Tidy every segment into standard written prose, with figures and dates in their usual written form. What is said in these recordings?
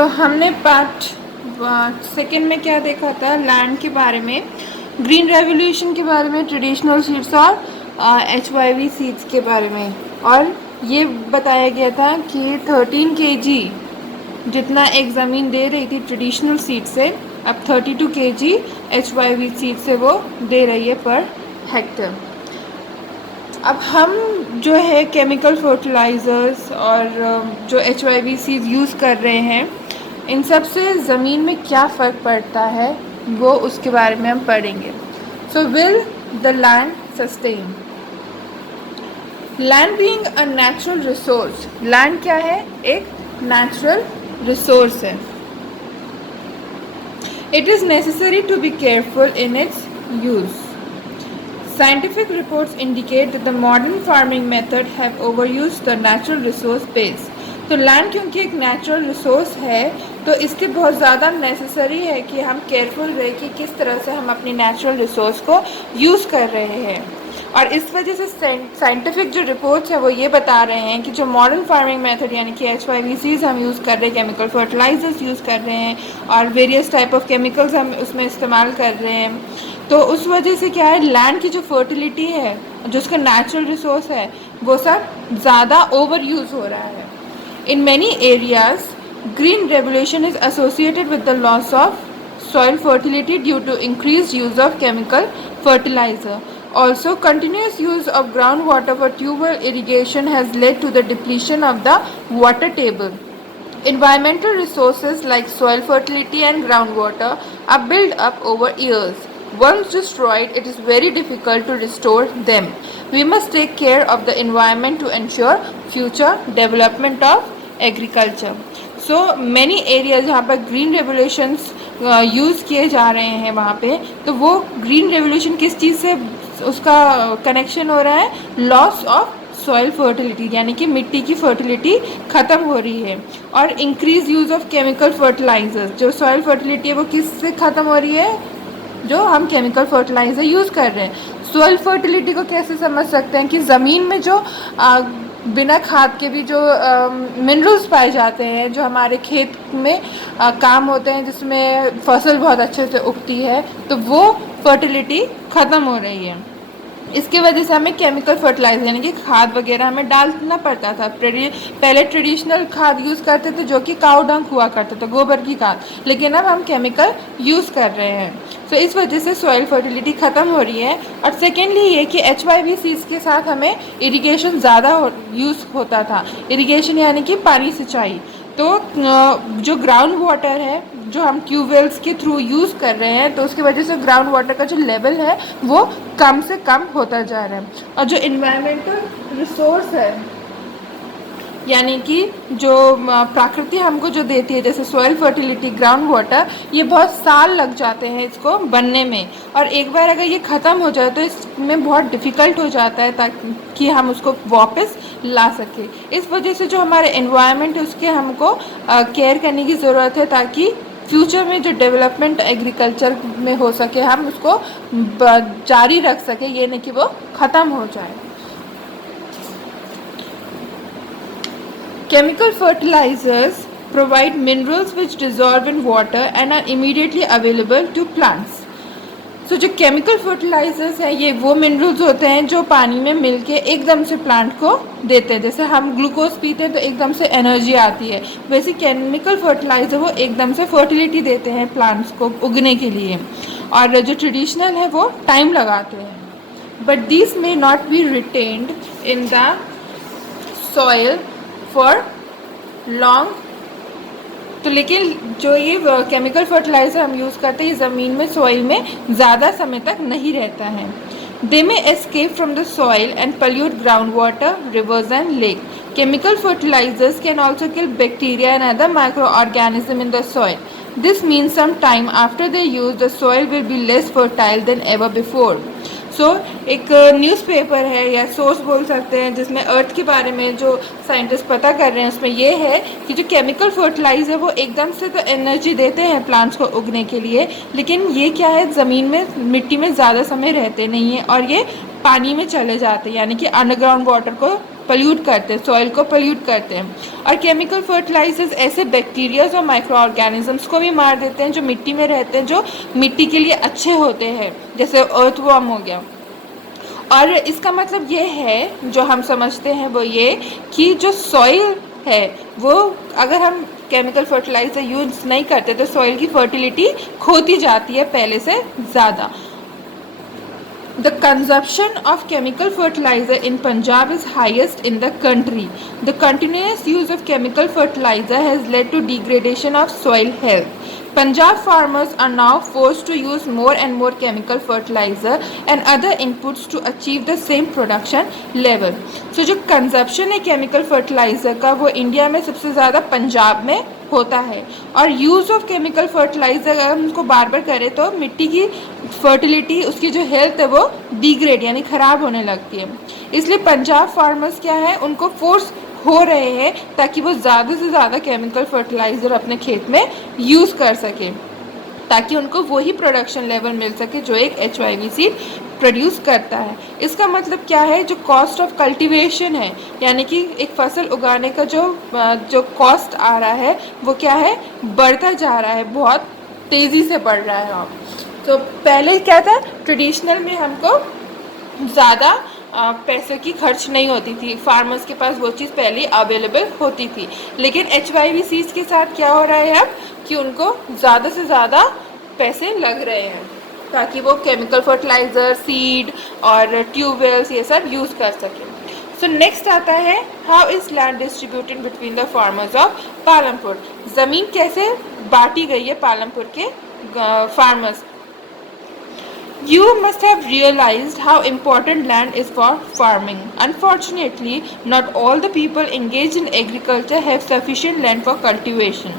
हमने part second में क्या देखा था, लैंड के बारे में, ग्रीन रेवोल्यूशन के बारे में, ट्रेडिशनल सीड्स और HYV सीड्स के बारे में। और ये बताया गया था कि 13 kg जितना एक ज़मीन दे रही थी ट्रेडिशनल सीड से, अब 32 kg HYV सीड से वो दे रही है पर हेक्टर। अब हम जो है केमिकल फर्टिलाइज़र्स और जो HYV सीड यूज़ कर रहे हैं, इन सब से ज़मीन में क्या फ़र्क पड़ता है वो उसके बारे में हम पढ़ेंगे। So will the land sustain? Land being a natural resource, land क्या है? एक नेचुरल रिसोर्स है। It is necessary to be careful in its use. Scientific reports indicate that the modern farming method have overused the natural resource base. तो land क्योंकि एक natural resource है तो इसके बहुत ज़्यादा नेसेसरी है कि हम केयरफुल रहे कि किस तरह से हम अपनी नेचुरल रिसोर्स को यूज़ कर रहे हैं। और इस वजह से साइंटिफिक जो रिपोर्ट्स हैं वो ये बता रहे हैं कि जो मॉडर्न फार्मिंग मेथड यानी कि HYVCs हम यूज़ कर रहे हैं, केमिकल फर्टिलाइजर्स यूज़ कर रहे हैं और वेरियस टाइप ऑफ केमिकल्स हम उसमें इस्तेमाल कर रहे हैं, तो उस वजह से क्या है, लैंड की जो फर्टिलिटी है, जो उसका नेचुरल रिसोर्स है, वो सब ज़्यादा ओवर यूज़ हो रहा है। In many areas green revolution is associated with the loss of soil fertility due to increased use of chemical fertilizer. Also, continuous use of groundwater for tubewell irrigation has led to the depletion of the water table. Environmental resources like soil fertility and groundwater are built up over years. Once destroyed, it is very difficult to restore them. We must take care of the environment to ensure future development of agriculture. So many areas जहाँ पर green revolutions use किए जा रहे हैं वहाँ पे, तो वो ग्रीन रेवोल्यूशन किस चीज़ से उसका कनेक्शन हो रहा है? लॉस ऑफ सॉइल फर्टिलिटी, यानी कि मिट्टी की फर्टिलिटी ख़त्म हो रही है। और increase use of chemical fertilisers, जो सॉइल फर्टिलिटी है वो किससे ख़त्म हो रही है? जो हम केमिकल फर्टिलाइज़र यूज़ कर रहे हैं। सॉइल फर्टिलिटी को कैसे समझ सकते हैं कि ज़मीन में जो बिना खाद के भी जो मिनरल्स पाए जाते हैं, जो हमारे खेत में काम होते हैं, जिसमें फसल बहुत अच्छे से उगती है, तो वो फर्टिलिटी ख़त्म हो रही है। इसके वजह से हमें केमिकल फर्टिलाइजर यानी कि खाद वगैरह हमें डालना पड़ता था। पहले ट्रेडिशनल खाद यूज़ करते थे जो कि काऊ डंग हुआ करता था, गोबर की खाद, लेकिन अब हम केमिकल यूज़ कर रहे हैं। तो इस वजह से सॉइल फर्टिलिटी ख़त्म हो रही है। और सेकेंडली ये कि HYVCs के साथ हमें इरिगेशन ज़्यादा यूज़ होता था। इरिगेशन यानी कि पानी सिंचाई। तो जो ग्राउंड वाटर है जो हम ट्यूबवेल्स के थ्रू यूज़ कर रहे हैं, तो उसकी वजह से ग्राउंड वाटर का जो लेवल है वो कम से कम होता जा रहा है। और जो इन्वायरमेंटल रिसोर्स है यानी कि जो प्रकृति हमको जो देती है, जैसे सॉइल फर्टिलिटी, ग्राउंड वाटर, ये बहुत साल लग जाते हैं इसको बनने में। और एक बार अगर ये ख़त्म हो जाए तो इसमें बहुत डिफ़िकल्ट हो जाता है ताकि हम उसको वापस ला सके। इस वजह से जो हमारे एनवायरनमेंट है उसके हमको केयर करने की ज़रूरत है ताकि फ्यूचर में जो डेवलपमेंट एग्रीकल्चर में हो सके, हम उसको जारी रख सके, ये नहीं कि वो ख़त्म हो जाए। Chemical fertilizers provide minerals which dissolve in water and are immediately available to plants. So जो chemical fertilizers हैं ये वो minerals होते हैं जो पानी में मिलके एकदम से प्लांट को देते हैं। जैसे हम ग्लूकोज पीते हैं तो एकदम से एनर्जी आती है, वैसे केमिकल फर्टिलाइज़र वो एकदम से फर्टिलिटी देते हैं प्लांट्स को उगने के लिए। और जो ट्रेडिशनल है वो टाइम लगाते हैं। But this may not be retained in the soil for long. तो लेकिन जो ये केमिकल फर्टिलाइज़र हम यूज़ करते हैं ये ज़मीन में, सॉइल में ज़्यादा समय तक नहीं रहता है। They may escape from the soil and pollute ground water, rivers and lake. Chemical fertilizers can also kill bacteria and other microorganisms in the soil. This means some time after their use, the soil will be less fertile than ever before. एक newspaper है या source बोल सकते हैं जिसमें अर्थ के बारे में जो साइंटिस्ट पता कर रहे हैं, उसमें ये है कि जो केमिकल फर्टिलाइज़र वो एकदम से तो एनर्जी देते हैं प्लांट्स को उगने के लिए, लेकिन ये क्या है, ज़मीन में, मिट्टी में ज़्यादा समय रहते नहीं हैं और ये पानी में चले जाते हैं, यानी कि अंडरग्राउंड वाटर को पल्यूट करते हैं, सॉइल को पल्यूट करते हैं। और केमिकल फर्टिलाइजर्स ऐसे बैक्टीरियाज और माइक्रो ऑर्गेनिजम्स को भी मार देते हैं जो मिट्टी में रहते हैं, जो मिट्टी के लिए अच्छे होते हैं, जैसे अर्थवर्म हो गया। और इसका मतलब ये है, जो हम समझते हैं वो ये कि जो सॉइल है वो, अगर हम केमिकल फर्टिलाइज़र यूज़ नहीं करते तो सॉइल की फर्टिलिटी खोती जाती है पहले से ज़्यादा। The consumption of chemical fertilizer in Punjab is highest in the country. The continuous use of chemical fertilizer has led to degradation of soil health. Punjab farmers are now forced to use more and more chemical fertilizer and other inputs to achieve the same production level. So जो consumption है chemical fertilizer का, वो India में सबसे ज़्यादा पंजाब में होता है। और यूज़ ऑफ केमिकल फर्टिलाइज़र अगर हम उसको बार बार करें तो मिट्टी की फर्टिलिटी, उसकी जो हेल्थ है वो डिग्रेड यानी ख़राब होने लगती है। इसलिए पंजाब फार्मर्स क्या है, उनको फोर्स हो रहे हैं ताकि वो ज़्यादा से ज़्यादा केमिकल फर्टिलाइज़र अपने खेत में यूज़ कर सकें, ताकि उनको वही प्रोडक्शन लेवल मिल सके जो एक HYV सीड प्रोड्यूस करता है। इसका मतलब क्या है, जो कॉस्ट ऑफ कल्टीवेशन है, यानी कि एक फसल उगाने का जो कॉस्ट आ रहा है वो क्या है, बढ़ता जा रहा है, बहुत तेज़ी से बढ़ रहा है। तो पहले क्या था, ट्रेडिशनल में हमको ज़्यादा पैसे की खर्च नहीं होती थी, फार्मर्स के पास वो चीज़ पहले अवेलेबल होती थी। लेकिन HYV सीड्स के साथ क्या हो रहा है अब कि उनको ज़्यादा से ज़्यादा पैसे लग रहे हैं ताकि वो केमिकल फर्टिलाइज़र, सीड और ट्यूबवेल्स ये सब यूज़ कर सकें। सो नेक्स्ट आता है, how is land distributed between the farmers of Palampur. ज़मीन कैसे बांटी गई है पालमपुर के farmers. You must have realized how important land is for farming. Unfortunately, not all the people engaged in agriculture have sufficient land for cultivation.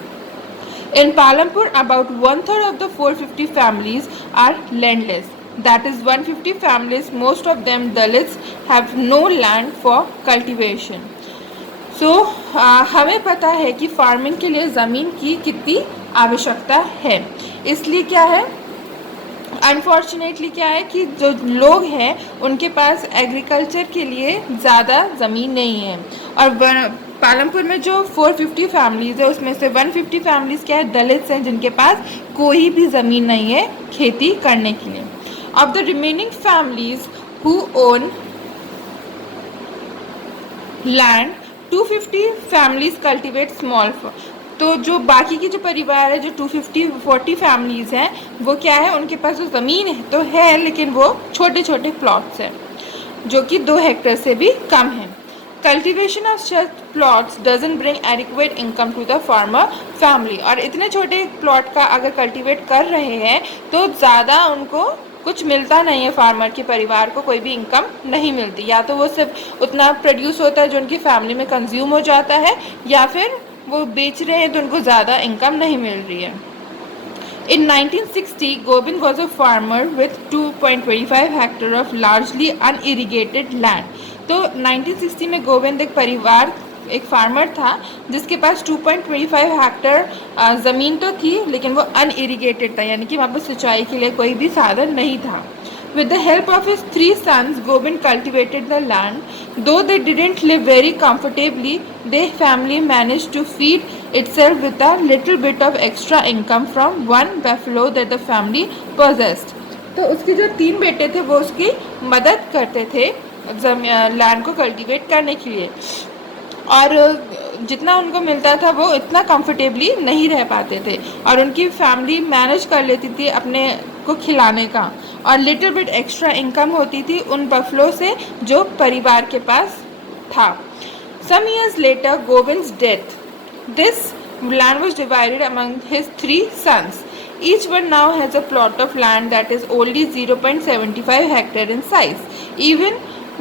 In Palampur, about 1/3 of the 450 families are landless. That is 150 families, most of them Dalits, have no land for cultivation. So, हमें पता है कि farming के लिए ज़मीन की कितनी आवश्यकता है। इसलिए क्या है, अनफॉर्चुनेटली क्या है कि जो लोग हैं उनके पास एग्रीकल्चर के लिए ज़्यादा ज़मीन नहीं है। और पालमपुर में जो 450 फैमिलीज़ है उसमें से 150 फैमिलीज़ क्या है, दलित्स हैं जिनके पास कोई भी ज़मीन नहीं है खेती करने के लिए। Of the remaining families who own land, 250 families cultivate small. तो जो बाकी की जो परिवार है, जो 240 फैमिलीज़ हैं, वो क्या है, उनके पास जो ज़मीन है तो है लेकिन वो छोटे छोटे प्लॉट्स हैं जो कि 2 हेक्टेयर से भी कम हैं। Cultivation of such plots doesn't bring adequate income to the farmer family. और इतने छोटे प्लॉट का अगर कल्टिवेट कर रहे हैं तो ज़्यादा उनको कुछ मिलता नहीं है, फार्मर के परिवार को कोई भी इनकम नहीं मिलती। या तो वो सिर्फ उतना प्रोड्यूस होता है जो उनकी फैमिली में कंज्यूम हो जाता है, या फिर वो बेच रहे हैं तो उनको ज़्यादा इनकम नहीं मिल रही है। In 1960, Gobind was a farmer with 2.25 hectare of largely unirrigated land. तो 1960 में गोविंद एक फार्मर था जिसके पास 2.25 हेक्टेयर ज़मीन तो थी लेकिन वो अनइरिगेटेड था, यानी कि वहाँ पर सिंचाई के लिए कोई भी साधन नहीं था। With the help of his 3 sons, Gobind cultivated the land. Though they didn't live very comfortably, their family managed to feed itself with a little bit of extra income from one buffalo that the family possessed. तो उसके जो 3 बेटे थे वो उसकी मदद करते थे लैंड को कल्टीवेट करने के लिए, और जितना उनको मिलता था वो इतना कंफर्टेबली नहीं रह पाते थे, और उनकी फैमिली मैनेज कर लेती थी अपने को खिलाने का, और लिटिल बिट एक्स्ट्रा इनकम होती थी उन बफलो से जो परिवार के पास था। Some years later Govind's death, this land was divided among his 3 sons. Each one now has a plot of land that is only 0.75 hectare in size. Even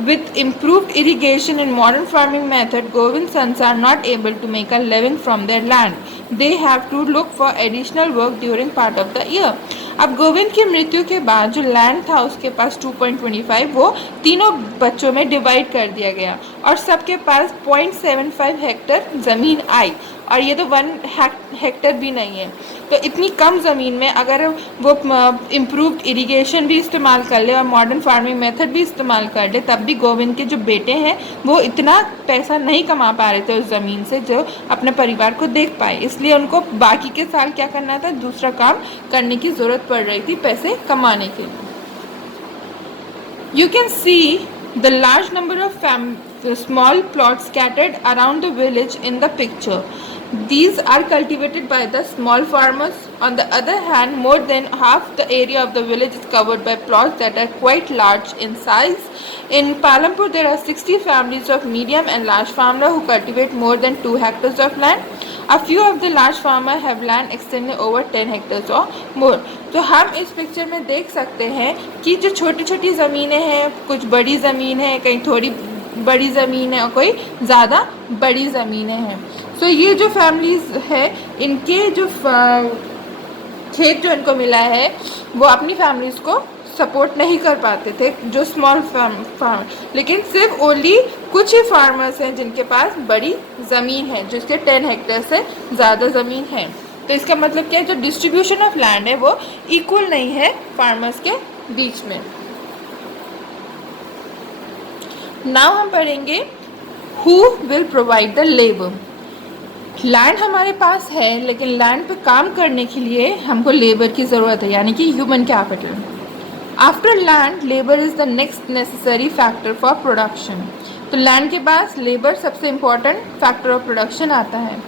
with improved irrigation and modern farming method, Govind's sons are not able to make a living from their land. They have to look for additional work during part of the year. अब गोविंद की मृत्यु के बाद जो land था उसके पास 2.25 वो तीनों बच्चों में डिवाइड कर दिया गया और सबके पास 0.75 हेक्टेयर ज़मीन आई, और ये तो 1 हेक्टर भी नहीं है। तो इतनी कम ज़मीन में अगर वो इम्प्रूव्ड इरिगेशन भी इस्तेमाल कर ले और मॉडर्न फार्मिंग मेथड भी इस्तेमाल कर ले, तब भी गोविंद के जो बेटे हैं वो इतना पैसा नहीं कमा पा रहे थे उस ज़मीन से जो अपने परिवार को देख पाए। इसलिए उनको बाकी के साल क्या करना था, दूसरा काम करने की ज़रूरत पड़ रही थी पैसे कमाने के लिए। You can see the large number of small plots scattered around the village in the picture. These are cultivated by the small farmers. On the other hand, more than half the area of the village is covered by plots that are quite large in size. In Palampur, there are 60 families of medium and large farmers who cultivate more than 2 hectares of land. A few of the large farmers have land extending over 10 hectares or more. तो हम इस picture में देख सकते हैं कि जो छोटी छोटी ज़मीनें हैं, कुछ बड़ी ज़मीन है, कहीं थोड़ी बड़ी ज़मीन है और कोई ज़्यादा बड़ी ज़मीनें हैं। तो ये जो फैमिलीज़ है, इनके जो खेत जो इनको मिला है वो अपनी फैमिलीज़ को सपोर्ट नहीं कर पाते थे, जो स्मॉल फार्म, लेकिन सिर्फ ओनली कुछ ही फार्मर्स हैं जिनके पास बड़ी ज़मीन है, जिसके 10 हेक्टेयर से ज़्यादा ज़मीन है। तो इसका मतलब क्या है, जो डिस्ट्रीब्यूशन ऑफ लैंड है वो इक्वल नहीं है फार्मर्स के बीच में। नाउ हम पढ़ेंगे who will provide the labour. Land हमारे पास है, लेकिन लैंड पे काम करने के लिए हमको लेबर की ज़रूरत है, यानी कि human capital. After land, labour is the next necessary factor for production. तो लैंड के पास लेबर सबसे इम्पॉर्टेंट फैक्टर ऑफ प्रोडक्शन आता है।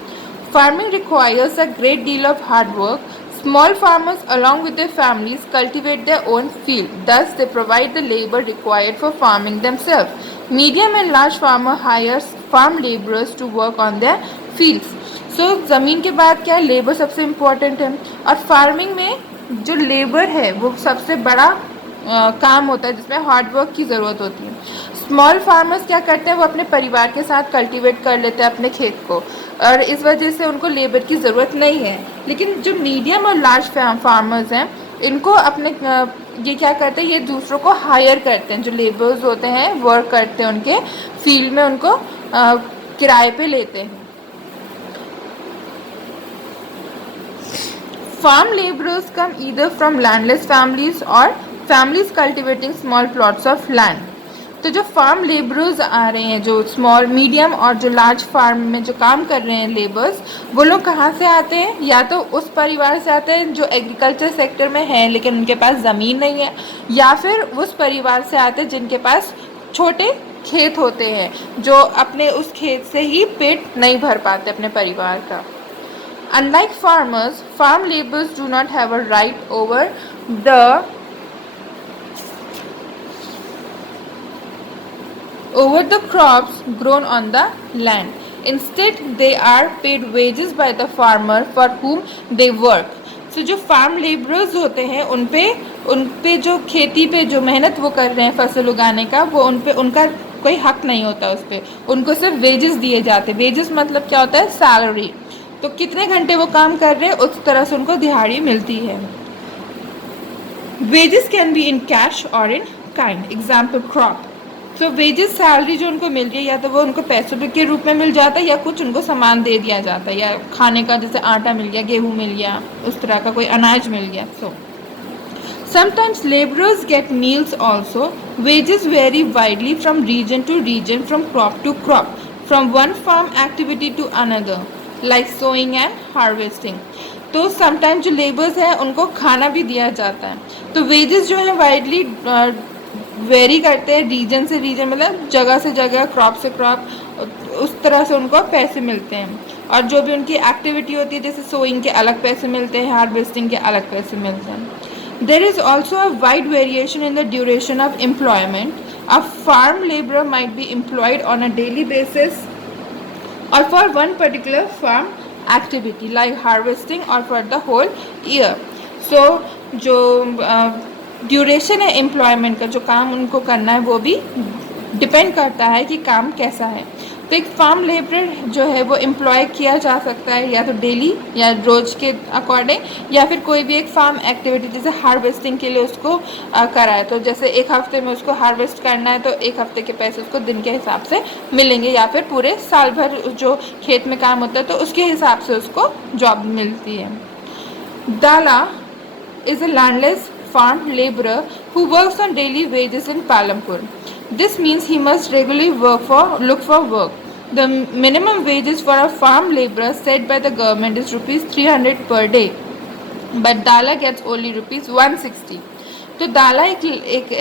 Farming requires a great deal of hard work. Small farmers along with their families cultivate their own field. Thus, they provide the labor required for farming themselves. Medium and large farmer hires farm laborers to work on their fields. So, ज़मीन के बाद क्या, labour सबसे important है, और farming में जो labour है वो सबसे बड़ा काम होता है जिसमें हार्ड वर्क की ज़रूरत होती है। स्मॉल फार्मर्स क्या करते हैं, वो अपने परिवार के साथ कल्टीवेट कर लेते हैं अपने खेत को, और इस वजह से उनको लेबर की ज़रूरत नहीं है। लेकिन जो मीडियम और लार्ज फार्मर्स हैं, इनको अपने ये क्या करते हैं, ये दूसरों को हायर करते हैं, जो लेबर्स होते हैं वर्क करते हैं उनके फील्ड में, उनको किराए पे लेते हैं। Farm labourers come either from landless families और families cultivating small plots of land. तो जो फार्म लेबरर्स आ रहे हैं, जो स्मॉल, मीडियम और जो लार्ज फार्म में जो काम कर रहे हैं लेबर्स, वो लोग कहाँ से आते हैं, या तो उस परिवार से आते हैं जो एग्रीकल्चर सेक्टर में है लेकिन उनके पास ज़मीन नहीं है, या फिर उस परिवार से आते हैं जिनके पास छोटे खेत होते हैं, जो अपने उस खेत से ही पेट नहीं भर पाते अपने परिवार का। Unlike farmers, farm laborers do not have a right over the crops grown on the land. Instead, they are paid wages by the farmer for whom they work. So, जो फार्म लेबरर्स होते हैं उन पे जो खेती पे जो मेहनत वो कर रहे हैं फसल उगाने का, वो उन पे उनका कोई हक नहीं होता, उस पर उनको सिर्फ वेजेस दिए जाते हैं। वेजेस मतलब क्या होता है, सैलरी। तो कितने घंटे वो काम कर रहे हैं उस तरह से उनको दिहाड़ी मिलती है। Wages can be in cash और in kind. Example crop. So wages, salary जो उनको मिल रही है, या तो वो उनको पैसों के रूप में मिल जाता है, या कुछ उनको सामान दे दिया जाता है, या खाने का जैसे आटा मिल गया, गेहूँ मिल गया, उस तरह का कोई अनाज मिल गया। सो sometimes laborers get meals also. Wages vary widely from region to region, from crop to crop, from one farm activity to another, like sowing and harvesting. तो समटाइम्स जो लेबर्स हैं उनको खाना भी दिया जाता है। तो वेजेस जो है वाइडली वेरी करते हैं, रीजन से रीजन, मतलब जगह से जगह, क्रॉप से क्रॉप, उस तरह से उनको पैसे मिलते हैं। और जो भी उनकी एक्टिविटी होती है, जैसे सोइंग के अलग पैसे मिलते हैं, हार्वेस्टिंग के अलग पैसे मिलते हैं। There is also a wide variation in the duration of employment. A farm labourer might be employed on a daily basis or for one particular farm activity like harvesting or for the whole year. So जो duration है employment का, जो काम उनको करना है, वो भी डिपेंड करता है कि काम कैसा है। तो तो एक फार्म लेबर जो है वो एम्प्लॉय किया जा सकता है या तो डेली या रोज के अकॉर्डिंग, या फिर कोई भी एक फार्म एक्टिविटी जैसे हार्वेस्टिंग के लिए उसको कराए। तो जैसे एक हफ्ते में उसको हार्वेस्ट करना है तो एक हफ्ते के पैसे उसको दिन के हिसाब से मिलेंगे, या फिर पूरे साल भर जो खेत में काम होता है तो उसके हिसाब से उसको जॉब मिलती है। दाला is a landless farm laborer who works on daily wages in Palampur. This means he must regularly look for work. The minimum wages for a farm laborer set by the government is rupees 300 per day, but Dala gets only rupees 160. तो दाला एक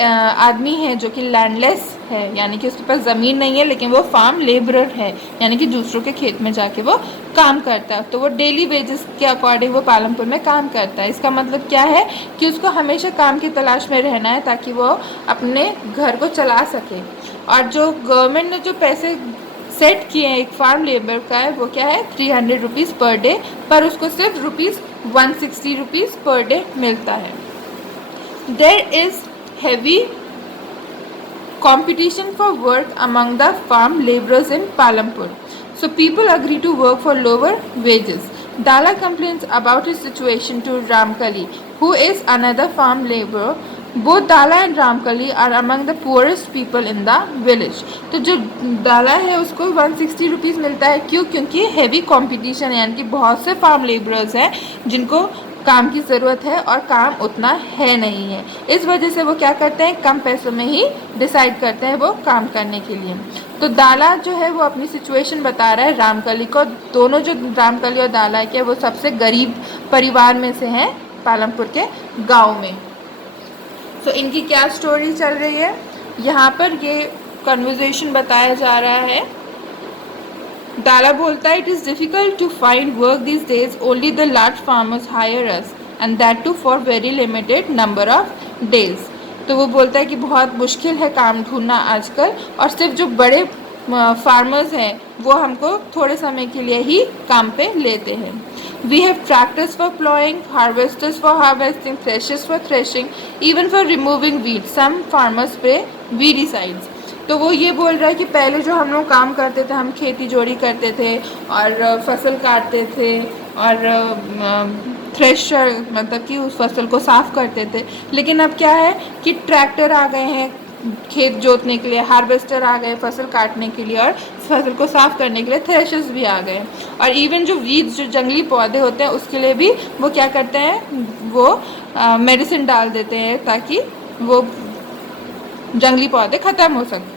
आदमी है जो कि landless है, यानी कि उसके पास ज़मीन नहीं है, लेकिन वो फार्म लेबरर है, यानी कि दूसरों के खेत में जाके वो काम करता है। तो वो डेली वेजेस के अकॉर्डिंग वो पालमपुर में काम करता है। इसका मतलब क्या है कि उसको हमेशा काम की तलाश में रहना है ताकि वो अपने घर को चला सके। और जो गवर्नमेंट ने जो पैसे सेट किए हैं एक फार्म लेबर का है वो क्या है 300 रुपीज़ पर डे, पर उसको सिर्फ रुपीज़ 160 रुपीज़ पर डे मिलता है। There is heavy competition for work among the farm laborers in Palampur, so people agree to work for lower wages. Dala complains about his situation to Ramkali, who is another farm laborer. Both Dala and Ramkali are among the poorest people in the village. तो जो दाला है उसको 160 rupees मिलता है। क्यों? क्योंकि heavy competition है, यानी कि बहुत से फार्म लेबरर्स हैं जिनको काम की ज़रूरत है और काम उतना है नहीं है। इस वजह से वो क्या करते हैं, कम पैसों में ही डिसाइड करते हैं वो काम करने के लिए। तो दाला जो है वो अपनी सिचुएशन बता रहा है रामकली को। दोनों जो रामकली और दाला है क्या वो सबसे गरीब परिवार में से हैं पालमपुर के गांव में। तो इनकी क्या स्टोरी चल रही है, यहाँ पर ये कन्वर्सेशन बताया जा रहा है। दाला बोलता है, it is difficult to find work this days, only the large farmers hire us and that too for very limited number of days. तो वो बोलता है कि बहुत मुश्किल है काम ढूंढना आजकल, और सिर्फ जो बड़े फार्मर्स हैं वो हमको थोड़े समय के लिए ही काम पे लेते हैं। We have tractors for ploughing, harvesters for harvesting, threshers for threshing, even for removing weed. Some farmers spray weedicides. तो वो ये बोल रहा है कि पहले जो हम लोग काम करते थे, हम खेती जोड़ी करते थे और फसल काटते थे और थ्रेशर मतलब कि उस फसल को साफ़ करते थे, लेकिन अब क्या है कि ट्रैक्टर आ गए हैं खेत जोतने के लिए, हार्वेस्टर आ गए फसल काटने के लिए, और फसल को साफ़ करने के लिए थ्रेशर्स भी आ गए। और इवन जो वीड्स जो जंगली पौधे होते हैं उसके लिए भी वो क्या करते हैं, वो मेडिसिन डाल देते हैं ताकि वो जंगली पौधे ख़त्म हो सकें।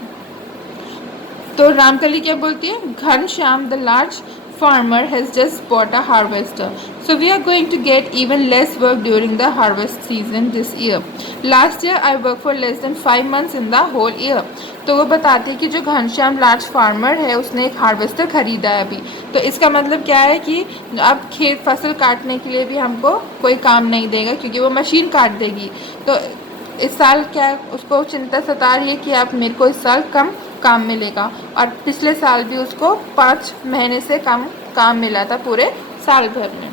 तो रामकली क्या बोलती है, Ghanshyam the large farmer has just bought a harvester, so we are going to get even less work during the harvest season this year. Last year I worked for less than 5 months in the whole year. तो वो बताते हैं कि जो Ghanshyam large farmer है उसने एक harvester ख़रीदा है अभी। तो इसका मतलब क्या है कि अब खेत फसल काटने के लिए भी हमको कोई काम नहीं देगा क्योंकि वो मशीन काट देगी। तो इस साल क्या उसको चिंता सता रही है कि आप मेरे को इस साल कम काम मिलेगा, और पिछले साल भी उसको 5 महीने से कम काम मिला था पूरे साल भर में।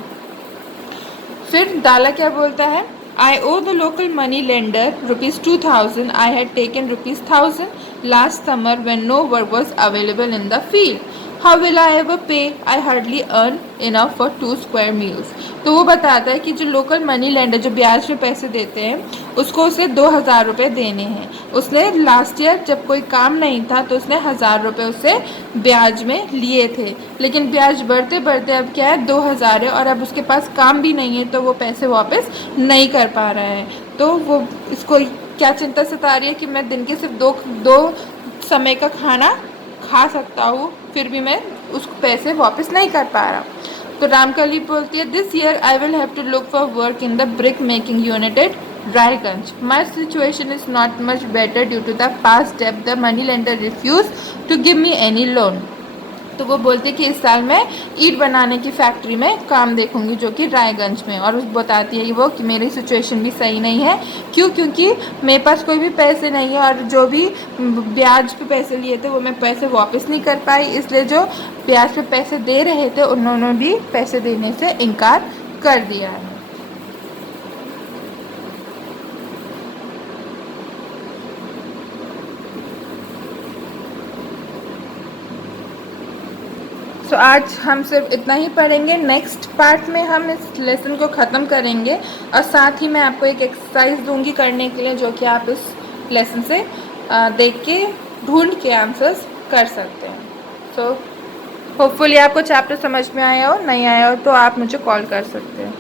फिर दाला क्या बोलता है, I owe the local money lender ₹2000, I had taken ₹1000 last summer when no work was available in the field. How will I ever pay, I hardly earn enough for 2 square meals. तो वो बताता है कि जो local money lender जो ब्याज में पैसे देते हैं उसको उसे 2000 रुपये देने हैं। उसने लास्ट ईयर जब कोई काम नहीं था तो उसने 1000 रुपये उससे ब्याज में लिए थे, लेकिन ब्याज बढ़ते बढ़ते अब क्या है 2000 है, और अब उसके पास काम भी नहीं है तो वो पैसे वापस नहीं कर पा रहा है। तो वो इसको क्या चिंता सता रही है कि मैं दिन के सिर्फ दो समय का खाना खा सकता हूँ, फिर भी मैं उस पैसे वापस नहीं कर पा रहा। तो रामकली बोलती है, this year I will have to look for work in the brick making unit at Raiganj. My situation is not much better due to the past debt the money lender refuse to give me any loan. तो वो बोलती है कि इस साल मैं ईंट बनाने की फैक्ट्री में काम देखूंगी जो कि रायगंज में, और उस बताती है वो कि मेरी सिचुएशन भी सही नहीं है। क्यों? क्योंकि मेरे पास कोई भी पैसे नहीं है और जो भी ब्याज पे पैसे लिए थे वो मैं पैसे वापस नहीं कर पाई, इसलिए जो ब्याज पे पैसे दे रहे थे उन्होंने भी पैसे देने से इनकार कर दिया है। सो आज हम सिर्फ इतना ही पढ़ेंगे। नेक्स्ट पार्ट में हम इस लेसन को ख़त्म करेंगे और साथ ही मैं आपको एक एक्सरसाइज दूंगी करने के लिए, जो कि आप इस लेसन से देख के ढूंढ के आंसर्स कर सकते हैं। सो होपफुली आपको चैप्टर समझ में आया हो, नहीं आया हो तो आप मुझे कॉल कर सकते हैं।